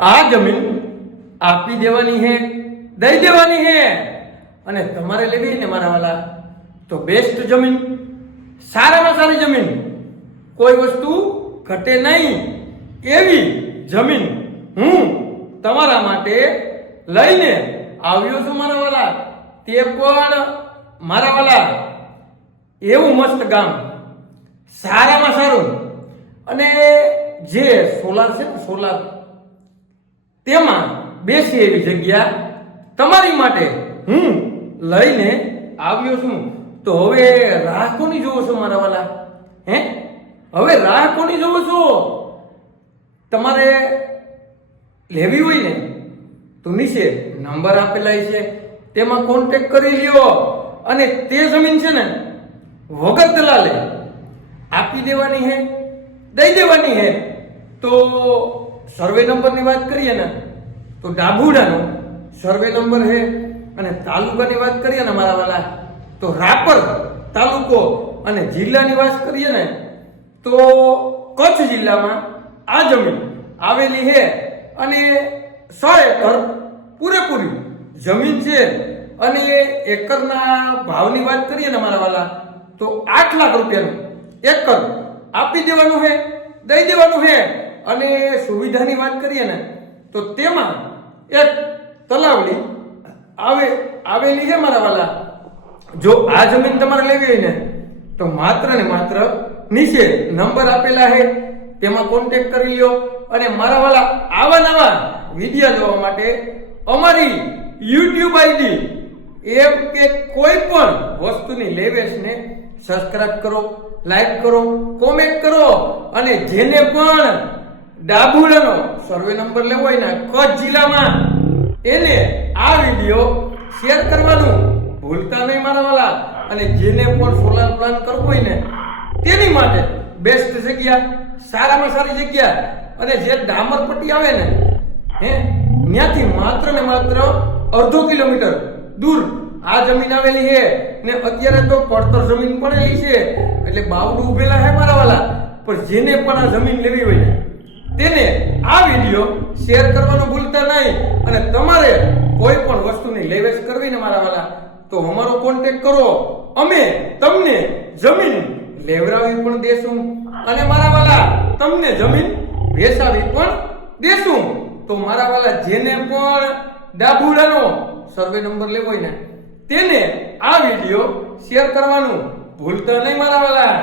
આ જમીન આપી દેવાની હે, દઈ દેવાની હે અને તમારે લેવી ને મારા વાલા તો બેસ્ટ જમીન, સારામાં સારી જમીન, કોઈ વસ્તુ ઘટે નહીં એવી જમીન હું તમારા માટે લઈને આવ્યો છું મારા વાલા. તે પણ મારા વાલા એવું મસ્ત ગામ, સારામાં સારું અને જે સોલાર છે ને સોલાર, તેમાં બેસી એવી જગ્યા તમારી માટે હું લઈને આવ્યો છું. તો હવે રાહ કોની જોવો છો મારા વાલા? હવે રાહ કોની જોવો છો? તમારે લેવી હોય ને તો નીચે નંબર આપેલા છે, તેમાં કોન્ટેક્ટ કરી લ્યો અને તે જમીન છે ને વગર દલાલે આપી દેવાની હે, દઈ દેવાની હે. તો સર્વે નંબરની વાત કરીએ ને તો ડાભુડાનો સર્વે નંબર હે અને તાલુકાની વાત કરીએ ને મારા વાલા તો રાપર તાલુકો અને જિલ્લાની વાત કરીએ ને તો કચ્છ જિલ્લામાં આ જમીન આવેલી છે અને 100 એકર પૂરેપૂરી જમીન છે. અને એકરના ભાવની વાત કરીએ ને મારા વાલા તો 8 લાખ રૂપિયાનું એકર આપી દેવાનું છે, દઈ દેવાનું છે. અને સુવિધાની વાત કરીએ ને તો તેમાં એક તલાવડી આવેલી છે મારા વાલા. જો આ જમીન તમારે લેવી હોય ને તો માત્ર ને માત્ર નીચે નંબર આપેલા છે, તેમાં કોન્ટેક્ટ કરી લ્યો અને મારા વાલા આવા નવા વિડીયો જોવા માટે અમારી YouTube આઈડી એમ કે કોઈ પણ વસ્તુની લેવેશને સબસ્ક્રાઇબ કરો, લાઈક કરો, કોમેન્ટ કરો અને જેને પણ ડાભુડાનો સર્વે નંબર લેવો હોય ને કચ્છ જિલ્લામાં એને આ વિડીયો શેર કરવાનું ભૂલતા નહીં મારા વાલા. અને જેને પણ સોલાર પ્લાન કરવો હોય ને તેની માટે બેસ્ટ જગ્યા, સારામાં સારી જગ્યા અને જે ડામર પટ્ટી આવે ને ત્યાંથી માત્ર ને માત્ર 1/2 કિલોમીટર દૂર આ જમીન આવેલી છે ને અત્યારે તો પડતર જમીન પડેલી છે એટલે બાવડું ઉભેલા છે મારા વાલા. પણ જેને પણ આ જમીન લેવી હોય ને તેને આ વિડીયો શેર કરવાનું ભૂલતા નહીં. અને તમારે કોઈ પણ વસ્તુની લેવેચ કરવી ને મારા વાલા તો અમારો કોન્ટેક્ટ કરો, અમે તમને જમીન લેવડાવી પણ દેશું અને મારા વાલા તમને જમીન વેચાવી પણ દેશું. તો મારા વાલા જેને પણ ડાભુડાનો સર્વે નંબર લેવો હોય ને તેને આ વિડીયો શેર કરવાનું ભૂલતા નહીં મારા વાલા.